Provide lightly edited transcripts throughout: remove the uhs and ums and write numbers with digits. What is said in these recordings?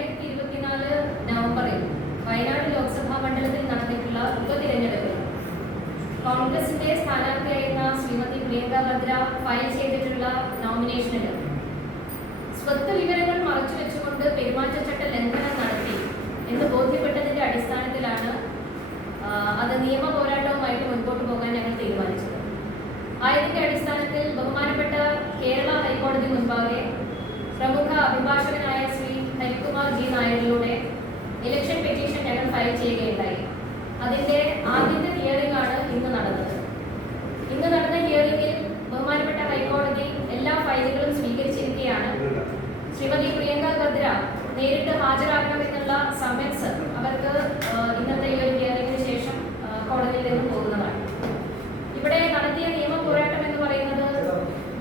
2024 നവംബറിൽ വയനാട് ലോക്സഭാ മണ്ഡലത്തിൽ നടന്നിട്ടുള്ള ഉപതിരഞ്ഞെടുപ്പിൽ കോൺഗ്രസിന്റെ സ്ഥാനാർത്ഥിയായിരുന്ന ശ്രീമതി പ്രിയങ്ക ഭദ്ര ഫയൽ ചെയ്തിട്ടുള്ള നോമിനേഷനിൽ സ്വത്ത് വിവരങ്ങൾ മറച്ചുവെച്ചുകൊണ്ട് പെരുമാറ്റച്ചട്ട ലംഘനം നടത്തി എന്ന് ബോധ്യപ്പെട്ടതിന്റെ അടിസ്ഥാനത്തിലാണ് അത് നിയമ പോരാട്ടവുമായിട്ട് മുൻപോട്ട് പോകാൻ ഞങ്ങൾ തീരുമാനിച്ചത്. ആയതിന്റെ അടിസ്ഥാനത്തിൽ ബഹുമാനപ്പെട്ട കേരള ഹൈക്കോടതി മുൻപാകെ പ്രമുഖ അഭിഭാഷകനായ ശ്രീ ഹരികുമാർ ജി നായരിലൂടെ ഇലക്ഷൻ പെറ്റീഷൻ ഞങ്ങൾ ഫയൽ ചെയ്യുകയുണ്ടായി. അതിന്റെ ആദ്യത്തെ ഹിയറിംഗ് ആണ് ഇന്ന് നടന്നത്. ഇന്ന് നടന്ന ഹിയറിംഗിൽ ബഹുമാനപ്പെട്ട ഹൈക്കോടതി എല്ലാ ഫയലുകളും സ്വീകരിച്ചിരിക്കുകയാണ്. ശ്രീമതി പ്രിയങ്ക ഭദ്ര നേരിട്ട് ഹാജരാകണമെന്നുള്ള സമൻസ് അവർക്ക് ഇന്നത്തെ ഈ ഒരു ഹിയറിംഗിന് ശേഷം കോടതിയിൽ നിന്ന് പോകുന്നതാണ്. ഇവിടെ നടത്തിയ നിയമ പോരാട്ടം എന്ന് പറയുന്നത്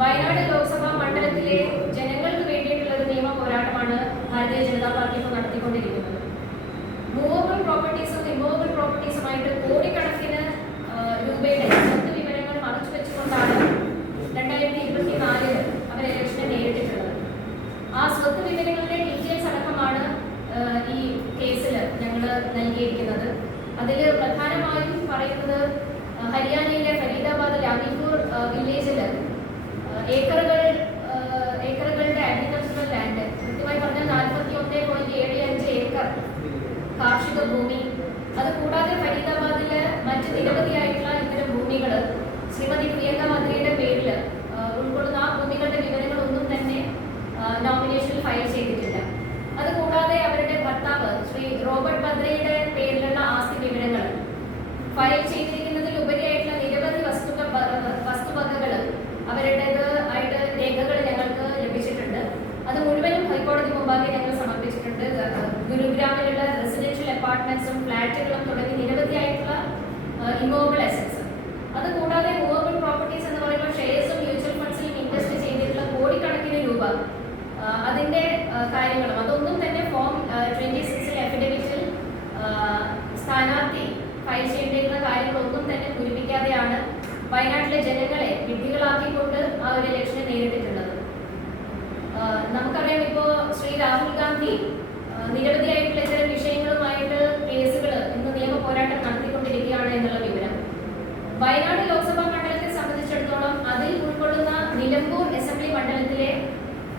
വയനാട് ലോക്സഭാ മണ്ഡലത്തിലെ ജനങ്ങൾക്ക് വേണ്ടിയിട്ടുള്ള ഒരു നിയമ പോരാട്ടമാണ് ഭാരതീയ ജനതാ പാർട്ടി ഇപ്പോൾ നടത്തിക്കൊണ്ടിരിക്കുന്നത്. മൂവബിൾ പ്രോപ്പർട്ടീസും ഇമ്മൂവബിൾ പ്രോപ്പർട്ടീസുമായിട്ട് കോടിക്കണക്കിന് രൂപയുടെ സ്വത്ത് വിവരങ്ങൾ മറച്ചു വെച്ചുകൊണ്ടാണ് 2024 അവർ ഇലക്ഷനെ നേരിട്ടിട്ടുള്ളത്. ആ സ്വത്ത് വിവരങ്ങളുടെ ഡീറ്റെയിൽസ് അടക്കമാണ് ഈ കേസിൽ ഞങ്ങൾ നൽകിയിരിക്കുന്നത്. അതിൽ പ്രധാനമായും പറയുന്നത് ഹരിയാനയിലെ ഫരീദാബാദ് രാമീപൂർ വില്ലേജിൽ ഏക്കറുകളുടെ അഗ്രികൾച്ചറൽ ലാൻഡ്, കൃത്യമായി പറഞ്ഞാൽ 41.75 ഏക്കർ കാർഷിക ഭൂമി, അതുകൂടാതെ ഫരീദാബാദില് മറ്റ് നിരവധിയായിട്ടുള്ള ഇത്തരം ഭൂമികൾ ശ്രീമതി പ്രിയങ്ക ഭദ്രയുടെ പേരിൽ ഉൾക്കൊള്ളുന്ന ആ ഭൂമികളുടെ വിവരങ്ങളൊന്നും തന്നെ നോമിനേഷനിൽ ഫയൽ ചെയ്തിട്ടില്ല. അതുകൂടാതെ അവരുടെ ഭർത്താവ് ശ്രീ റോബർട്ട് ഭദ്രയുടെ പേരിലുള്ള ആസ്തി വിവരങ്ങൾ ഫയൽ ചെയ്തിരിക്കുന്നതിൽ ഉപരിയായിട്ടുള്ള നിരവധി വസ്തുവകകൾ അവരുടേത് ആയിട്ട് രേഖകൾ ഞങ്ങൾക്ക് ലഭിച്ചിട്ടുണ്ട്. അത് മുഴുവനും ഹൈക്കോടതി മുമ്പാകെ ഞങ്ങൾ സമർപ്പിച്ചിട്ടുണ്ട്. ഗുരുഗ്രാമിലുള്ള റെസിഡൻഷ്യൽ അപ്പാർട്ട്മെന്റ്സും ഫ്ലാറ്റുകളും തുടങ്ങി നിരവധിയായിട്ടുള്ള ഇമ്മൂവബിൾ അസറ്റ്സ്. അതുകൂടാതെ മൂവബിൾ പ്രോപ്പർട്ടീസ് എന്ന് പറയുമ്പോൾ ഷെയർസും മ്യൂച്വൽ ഫണ്ട്സിലും ഇൻവെസ്റ്റ് ചെയ്തിട്ടുള്ള കോടിക്കണക്കിന് രൂപ അതിന്റെ കാര്യങ്ങളും അതൊന്നും തന്നെ ഫോം 26 അഫിഡവിറ്റിൽ സ്ഥാനാർത്ഥി ഫയൽ ചെയ്യേണ്ടിയിരുന്ന കാര്യങ്ങളൊന്നും തന്നെ പൂരിപ്പിക്കാതെയാണ് വയനാട്ടിലെ ജനങ്ങളെ വിഡ്ഢികളാക്കിക്കൊണ്ട് ആ ഒരു ഇലക്ഷനെ നേരിട്ടിട്ടുള്ളത്. നമുക്കറിയാം, ഇപ്പോൾ ശ്രീ രാഹുൽ ഗാന്ധി നിരവധിയായിട്ടുള്ള ഇത്തരം വിഷയങ്ങളുമായിട്ട് കേസുകൾ ഇന്ന് നിയമ പോരാട്ടം നടത്തിക്കൊണ്ടിരിക്കുകയാണ് എന്നുള്ള വിവരം. വയനാട് ലോക്സഭാ മണ്ഡലത്തെ സംബന്ധിച്ചിടത്തോളം അതിൽ ഉൾക്കൊള്ളുന്ന നിലമ്പൂർ അസംബ്ലി മണ്ഡലത്തിലെ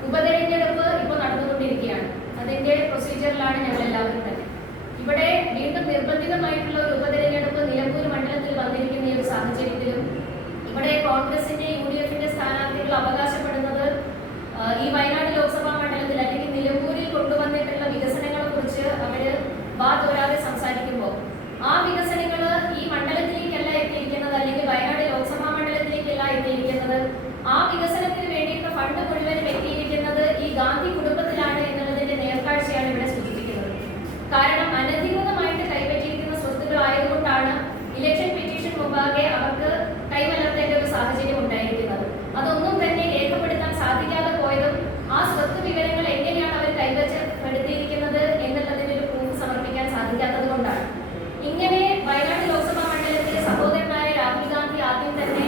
ഉപതെരഞ്ഞെടുപ്പ് ഇപ്പോൾ നടന്നുകൊണ്ടിരിക്കുകയാണ്. അതിന്റെ പ്രൊസീജിയറിലാണ് ഞങ്ങൾ എല്ലാവരും തന്നെ. ഇവിടെ വീണ്ടും നിർബന്ധിതമായിട്ടുള്ള ഒരു ഉപതെരഞ്ഞെടുപ്പ് നിലമ്പൂർ മണ്ഡലത്തിൽ വന്നിരിക്കുന്ന ഈ ഒരു സാഹചര്യത്തിലും ഇവിടെ കോൺഗ്രസിന്റെ UDF-ന്റെ സ്ഥാനാർത്ഥികൾ അവകാശപ്പെടുന്നത് ഈ വയനാട് ലോക്സഭാ മണ്ഡലത്തിൽ അല്ലെങ്കിൽ നിലമ്പൂരിൽ കൊണ്ടുവന്നിട്ടുള്ള വികസനങ്ങളെ കുറിച്ച് അവര് വാതോരാതെ സംസാരിക്കുമ്പോൾ ആ വികസനങ്ങൾ ഈ മണ്ഡലത്തിലേക്കല്ല എത്തിയിരിക്കുന്നത്, അല്ലെങ്കിൽ വയനാട് ലോക്സഭാ മണ്ഡലത്തിലേക്കല്ല എത്തിയിരിക്കുന്നത്. ആ വികസനത്തിന് വേണ്ടിയിട്ട് ഫണ്ട് മുഴുവനും എത്തിയിരിക്കുന്നത് ഈ ഗാന്ധി കുടുംബത്തിലാണ് എന്നുള്ളതിന്റെ നേർക്കാഴ്ചയാണ് ഇവിടെ സൂചിപ്പിക്കുന്നത്. കാരണം അനധികൃതമായിട്ട് കൈപ്പറ്റിയിരിക്കുന്ന സ്വത്തുക്കളായതുകൊണ്ടാണ് ഇലക്ഷൻ പെറ്റീഷൻ മുമ്പാകെ അവർക്ക് കൈമലർത്തേണ്ട ഒരു സാഹചര്യം ഉണ്ടായിരിക്കുന്നത്. അതൊന്നും തന്നെ രേഖപ്പെടുത്താൻ സാധിക്കാതെ പോയതും ആ സ്വത്ത് വിവരങ്ങൾ എങ്ങനെയാണ് അവർ കൈവശപ്പെടുത്തിയിരിക്കുന്നത് എന്നുള്ളതിന് ഒരു പ്രൂഫ് സമർപ്പിക്കാൻ സാധിക്കാത്തത് കൊണ്ടാണ്. ഇങ്ങനെ വയനാട് ലോക്സഭാ മണ്ഡലത്തിലെ സഹോദരനായ രാഹുൽ ഗാന്ധി ആദ്യം തന്നെ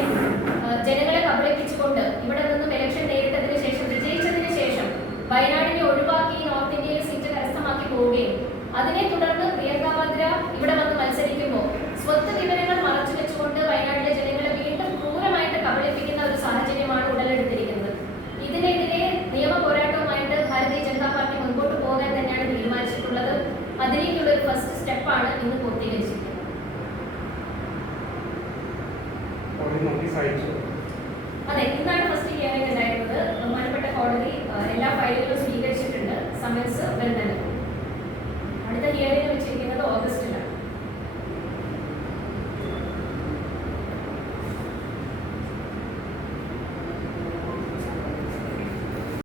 ജനങ്ങളെ കബളിപ്പിച്ചുകൊണ്ട് ഇവിടെ നിന്നും ഇലക്ഷൻ നേരിട്ടതിന് ശേഷം വിജയിച്ചതിന് ശേഷം വയനാടിനെ ഒഴിവാക്കി നോർത്ത് ഇന്ത്യയിൽ സീറ്റ് കരസ്ഥമാക്കി പോവുകയും അതിനെ തുടർന്ന് പ്രിയങ്ക ഭദ്ര ഇവിടെ വന്ന് മത്സരിക്കുമ്പോൾ സ്വത്ത് വിവരങ്ങൾ മറച്ചു വെച്ചുകൊണ്ട് വയനാട്ടിലെ ജനങ്ങളെ വീണ്ടും ക്രൂരമായിട്ട് കബളിപ്പിക്കുന്ന ഒരു സാഹചര്യമാണ് ഉടലെടുത്തിരിക്കുന്നത്. ഇതിനെതിരെ നിയമ പോരാട്ടവുമായിട്ട് ഭാരതീയ ജനതാ പാർട്ടി മുൻപോട്ട് പോകാൻ തന്നെയാണ് തീരുമാനിച്ചിട്ടുള്ളത്. അതിലേക്കുള്ള ഒരു ഫസ്റ്റ് സ്റ്റെപ്പാണ് ഇന്ന് പൂർത്തീകരിച്ചിരിക്കുന്നത്. അതെ, ഇന്നാണ് ഫസ്റ്റ് ഹിയറിംഗ് ഉണ്ടായിരുന്നത്. ബഹുമാനപ്പെട്ട കോടതി എല്ലാ ഫയലുകളും സ്വീകരിച്ചിട്ടുണ്ട്. സമൻസ് വരുന്നത്. അടുത്ത ഹിയറിംഗ് വെച്ചിരിക്കുന്നത് ഓഗസ്റ്റിൽ.